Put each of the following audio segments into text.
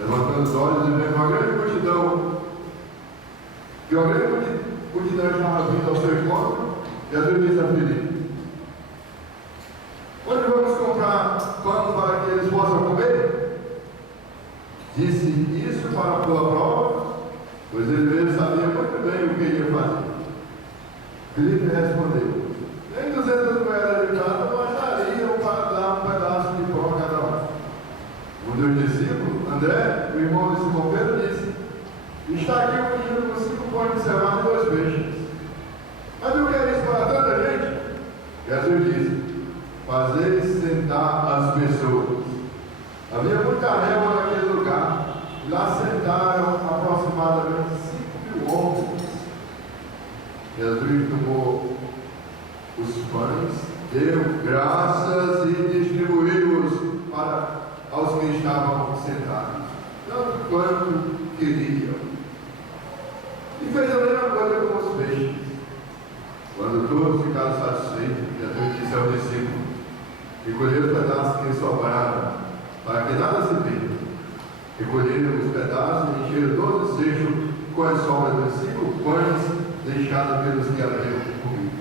levantando os olhos e vendo uma grande multidão, que uma grande multidão estava vindo ao seu encontro, Jesus disse a Filipe: onde vamos comprar pão para que eles possam comer? Disse isso para a tua prova, pois ele mesmo sabia muito bem o que iria fazer. Filipe respondeu: nem 200 moedas de prata bastariam para dar um pedaço de pão a cada um. Um dos discípulos, André, o irmão de Simão Pedro, disse: está aqui um menino com 5 pães de cevada e 2 peixes. Mas o que é isso para tanta gente? Jesus disse: fazei sentar as pessoas. Havia muita relva naquele lugar, e lá sentaram aproximadamente 5.000 homens. Jesus tomou os pães, deu graças e distribuiu-os aos que estavam sentados, tanto quanto queriam. E fez a mesma coisa com os peixes. Quando todos ficaram satisfeitos, Jesus disse ao discípulo: recolheram os pedaços que sobraram, para que nada se perca. Recolheram os pedaços e encheram 12 cestos com as sobras dos 5 pães deixados pelos que haviam comido.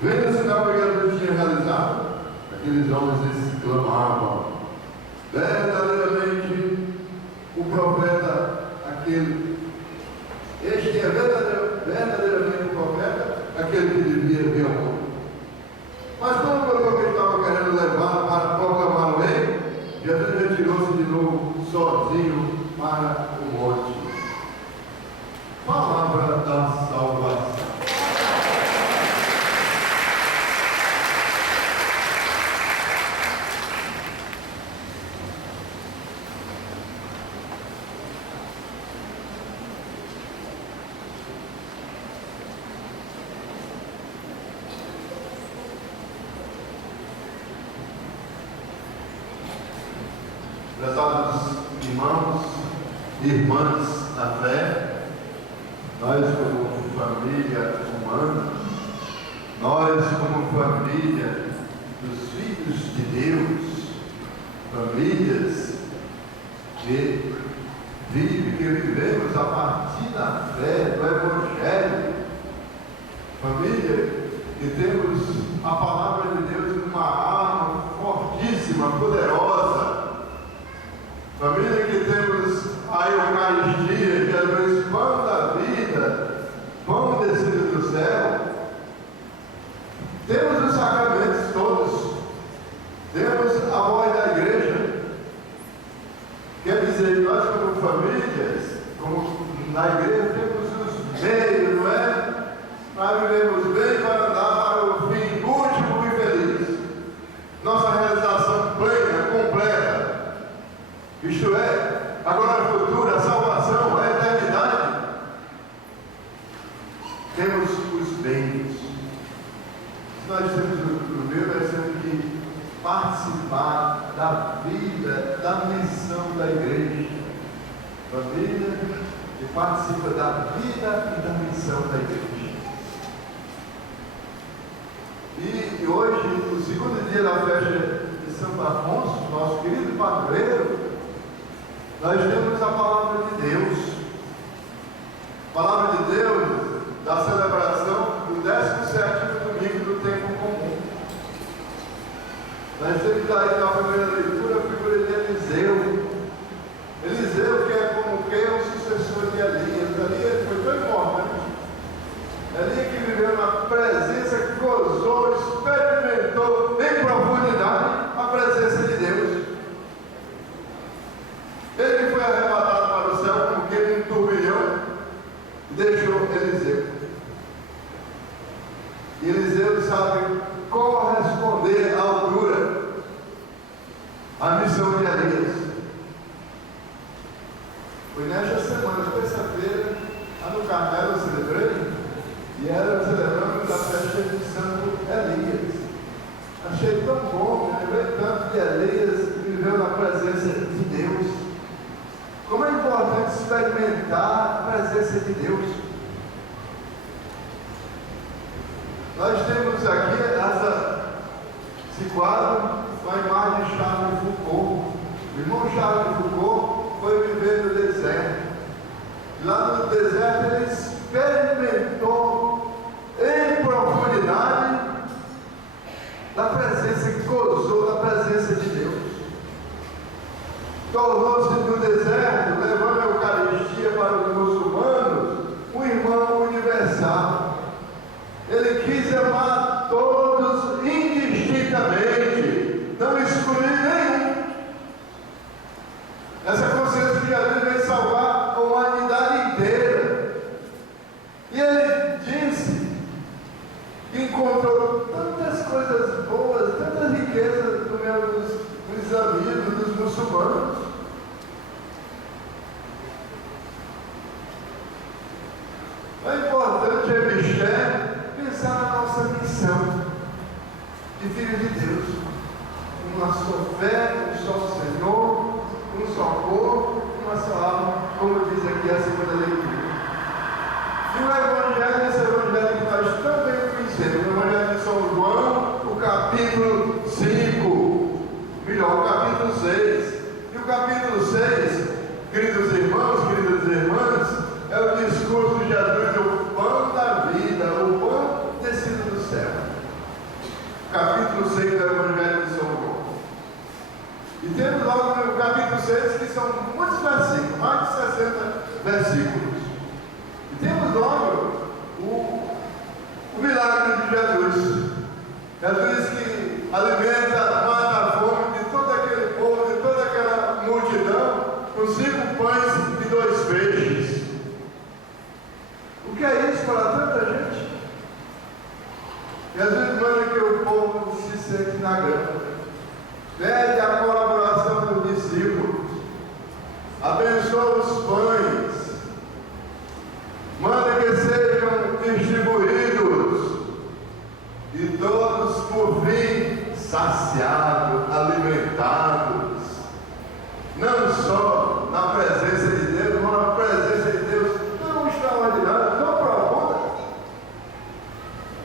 Vendo o sinal que Jesus tinha realizado, aqueles homens exclamavam: verdadeiramente o profeta aquele. Este é verdadeiramente o profeta, aquele que devia vir ao mundo. Mas quando o profeta estava querendo levar para proclamar o rei, Jesus retirou-se de novo sozinho para o monte. Palavra da salvação. Prezados irmãos e irmãs na fé, nós como família humana, nós como família dos filhos de Deus, famílias que vivemos a partir da fé do Evangelho, família que temos a palavra de Deus como uma arma fortíssima, poderosa, família que temos a Eucaristia, que é o pão da vida, pão descido do céu. Temos os sacramentos todos, temos a voz da igreja. Quer dizer, nós como famílias, como na igreja, temos os meios, não é? Para vivermos bem, para andar para o fim último e feliz. Nossa realização plena, completa. Isto é, a glória futura, a salvação, a eternidade. Temos os bens. Se nós temos o meu, nós temos que participar da vida, da missão da igreja. Família que participa da vida e da missão da igreja. E hoje, no segundo dia da festa de Santo Afonso, nosso querido padroeiro, nós temos a palavra de Deus. Palavra de Deus da celebração do 17º domingo do tempo comum. Nós temos aí na primeira leitura a figura de Eliseu. Eliseu, que é como que é o sucessor de Elias. Elias foi tão importante. Elias que viveu na presença, que gozou, experimentou em profundidade a presença de Deus. Ele foi arrebatado para o céu como que um turbilhão e deixou Eliseu. E Eliseu sabe corresponder à altura à missão de Elias. Foi nesta semana, terça-feira, lá no Carmelo eu celebrei, e era celebrando a festa de Santo Elias. Achei tão bom, me lembrei tanto de Elias que viveu na presença de Deus. Como é importante experimentar a presença de Deus. Nós temos aqui esse quadro com a imagem de Charles Foucault. O irmão Charles Foucault foi viver no deserto. Lá no deserto ele experimentou em profundidade da presença, que gozou da presença de Deus. Tornou-se no deserto, levando a Eucaristia para os muçulmanos, um irmão universal. Ele quis amar todos indistintamente, não excluir nenhum. Essa consciência de Jesus veio salvar a humanidade inteira. E ele disse que encontrou tantas coisas boas, tantas riquezas no meio dos amigos, dos muçulmanos. É importante, Emisté, pensar na nossa missão de filho de Deus. Uma só fé, um só Senhor, um só corpo, uma só alma, como diz aqui a segunda leitura. E o Evangelho, esse Evangelho que nós também conhecemos, o Evangelho de São João, o capítulo 5, melhor, o capítulo 6. E o capítulo 6, queridos irmãos, queridas irmãs, é o discurso de Jesus, o pão da vida, o pão descido do céu. Capítulo 6 do Evangelho de São João. E temos logo no capítulo 6, que são muitos versículos, mais de 60 versículos. E temos logo o milagre de Jesus. Jesus que alimenta, mata a fome de todo aquele povo, de toda aquela multidão, com 5 pães e 2 peixes. O que é isso para tanta gente? Jesus manda que o povo se sente na grama. Pede a colaboração dos discípulos. Abençoa os pães. Manda que sejam distribuídos. E todos, por fim, saciados, alimentados. Não só na presença de Deus, mas na presença de Deus tão extraordinária, tão profunda,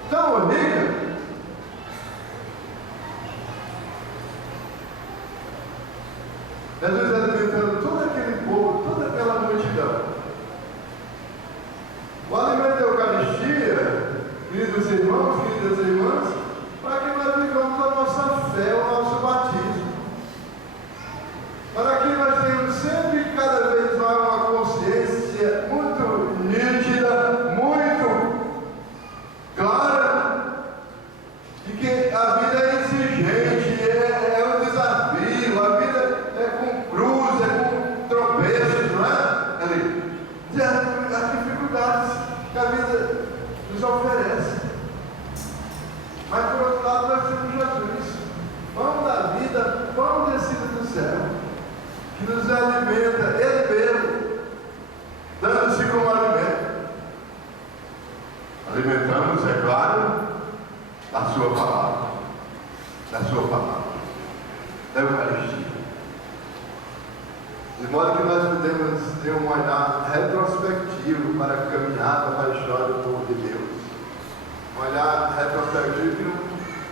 tão rica. Jesus alimentando todo aquele povo, toda aquela multidão. O alimento da Eucaristia, queridos irmãos, queridas irmãs, para que nós vivamos a nossa fé, o nosso batismo. Para que nós tenhamos sempre, cada vez mais, uma consciência muito nítida, muito clara, de que a vida é exigente, é um desafio, a vida é com cruz, é com tropeços, não é? As dificuldades que a vida nos oferece. Mas, por outro lado, nós temos Jesus, pão da vida, pão descido do céu, que nos alimenta, Ele mesmo, dando-se como alimento. Alimentamos, é claro, da sua palavra, da Eucaristia. De modo que nós podemos ter um olhar retrospectivo para a caminhada da história do povo de Deus. Um olhar retrospectivo que não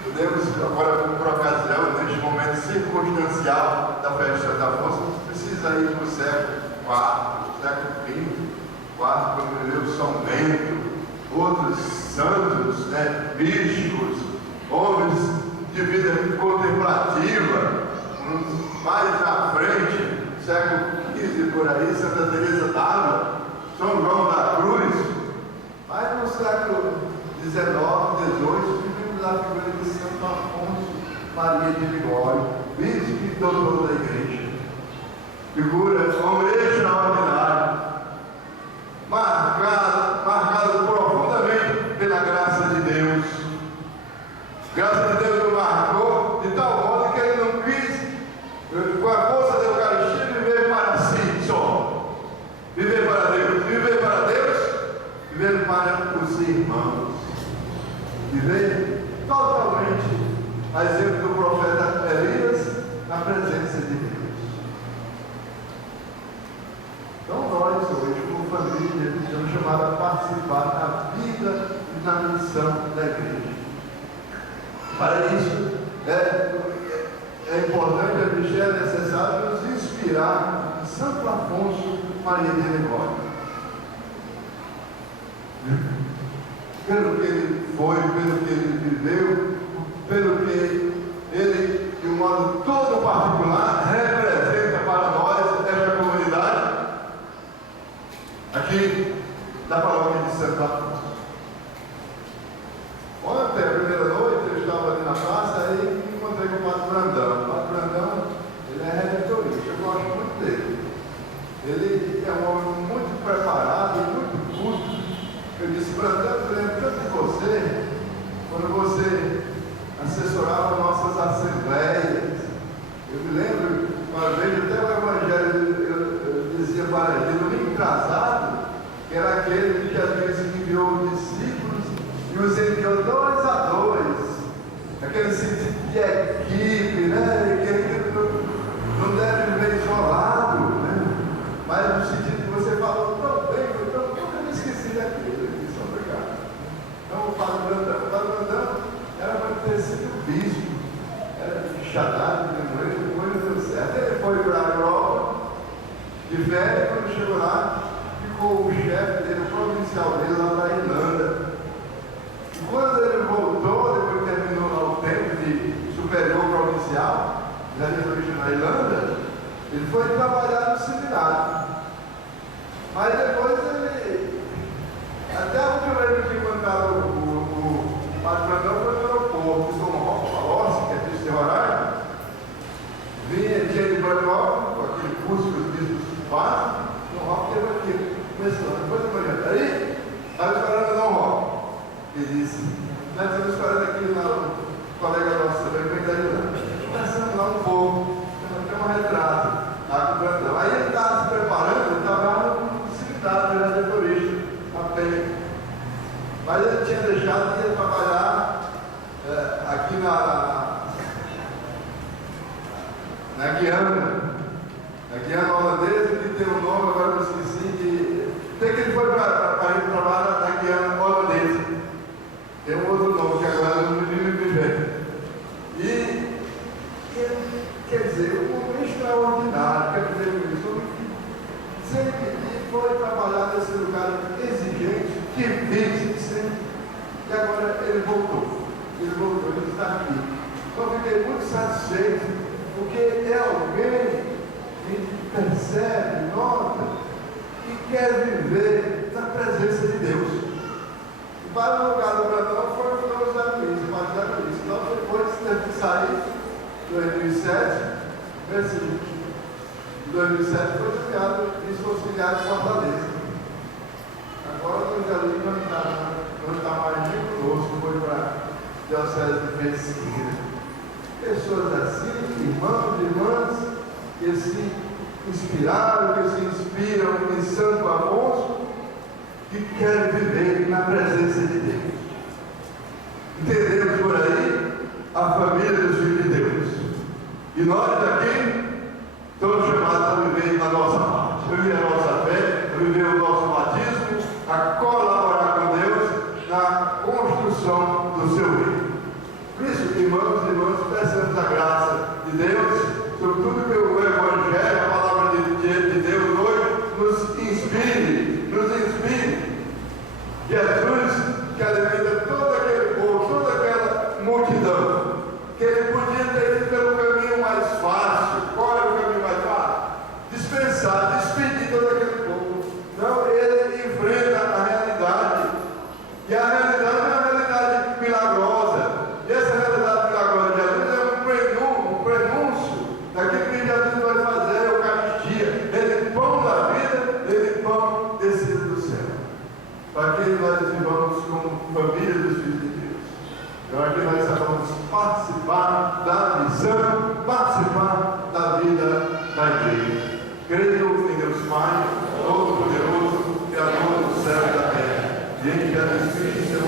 podemos, agora por ocasião, neste momento circunstancial da festa da força, não precisa ir para o século IV, século V, quando viveu São Bento, outros santos, místicos, homens de vida contemplativa, mais na frente, século XV por aí, Santa Teresa d'Ávila, São João da Cruz, mas no século XIX, XVIII, vivemos a figura de Santo Afonso Maria de Ligório, bispo e doutor da igreja. Figura, homem extraordinário, marcado profundamente pela graça de Deus. Graça de Deus o marcou de tal modo que ele não quis, com a força da Eucaristia, viver para si só. Viver para Deus, viver para os irmãos. Viver totalmente a exemplo do profeta Elias na presença de Deus. Então nós hoje, como família, estamos chamados a participar da vida e da missão da igreja. Para isso, é importante, é necessário nos inspirar inspirar em Santo Afonso Maria de Ligório. Pelo que ele foi, pelo que ele viveu, pelo que ele, de um modo todo particular, representa para nós, esta comunidade, aqui da paróquia de Santo Afonso. Ontem, a primeira noite, eu estava ali na praça e me encontrei com o Padre Brandão. O Padre Brandão, ele é redentorista, eu gosto muito dele. Ele é um homem muito preparado e muito culto. Eu disse, Brandão, eu lembro tanto de você, quando você assessorava nossas assembleias. Eu me lembro, uma vez, até o Evangelho, eu dizia para ele, domingo atrasado, que era aquele que Jesus enviou discípulos e os enviou 2 a 2. Aquele sentido de equipe, né? Que não deve viver isolado, né? Mas no sentido que você falou tão bem, eu nunca me esqueci daquilo. Então, o Padre Brandão era para ter sido bispo, era chadado, depois deu certo. Ele foi para a Europa, de férias, quando chegou lá, ficou o chefe dele, o provincial dele, lá na Irlanda. E quando ele voltou, depois que terminou lá o tempo de superior provincial, já de na Irlanda, ele foi trabalhar no seminário. Mas depois ele. Até a última vez que encontraram o Padre Brandão foi no aeroporto, de São Roque, que é desse horário, vinha de Brandão, com aquele curso que os bispos fazem, no Roque teve aqui, começando, depois da manhã. Aí, estava esperando no Roque. Ele disse, nós estamos esperando aqui no colega nosso também, que vem da Irlanda. Começamos lá um pouco, tem uma retrata, lá com o Brandão. Aí ele estava se preparando, ele estava no seminário de redentorista. Mas ele tinha deixado de ir trabalhar aqui na Guiana holandesa, que tem um nome, agora eu esqueci, até que ele foi para ir trabalhar na Guiana holandesa. Tem um outro nome que agora não me vem. E quer dizer, um homem extraordinário, quer dizer isso, sempre foi trabalhar nesse lugar exigente, difícil sempre. E agora ele voltou, ele está aqui. Então fiquei muito satisfeito, porque é alguém que percebe, nota e quer viver na presença de Deus. E para o lugar do Brandão foi o José Luiz, o Padre José Luiz. Então depois teve que sair em 2007, em 2007 foi enviado bispo auxiliar de Fortaleza. Agora o José Luiz não está mais nem conosco, foi para a Diocese de Pesquisa. Pessoas assim, irmãos e irmãs, que se inspiraram, que se inspiram em Santo Afonso, que querem viver na presença de Deus. Entendemos por aí a família dos filhos de Deus. E nós aqui estamos chamados a viver a nossa parte, a viver a nossa fé, a viver o nosso batismo, a colaborar com Deus na construção do seu reino. Por isso, irmãos e irmãs, peçamos a graça de Deus, sobretudo que o Evangelho, a palavra de Deus hoje, nos inspire. Jesus, que alimenta todo aquele povo, toda aquela multidão, que ele podia ter ido pelo caminho mais fácil. Qual é o caminho mais fácil? Dispensar, despedir todo aquele povo. Não, ele enfrenta a realidade. E a realidade é uma realidade milagrosa. E essa realidade milagrosa de Jesus é um prenúncio daquilo que Jesus vai fazer, a Eucaristia. Ele pão da vida, ele pão descido do céu. Para que nós vivamos como família dos filhos de Deus. Para que nós saibamos participar da missão, participar da vida da igreja. Creio em Deus Pai, Todo-Poderoso, Criador do céu e da terra, e em Jesus Cristo,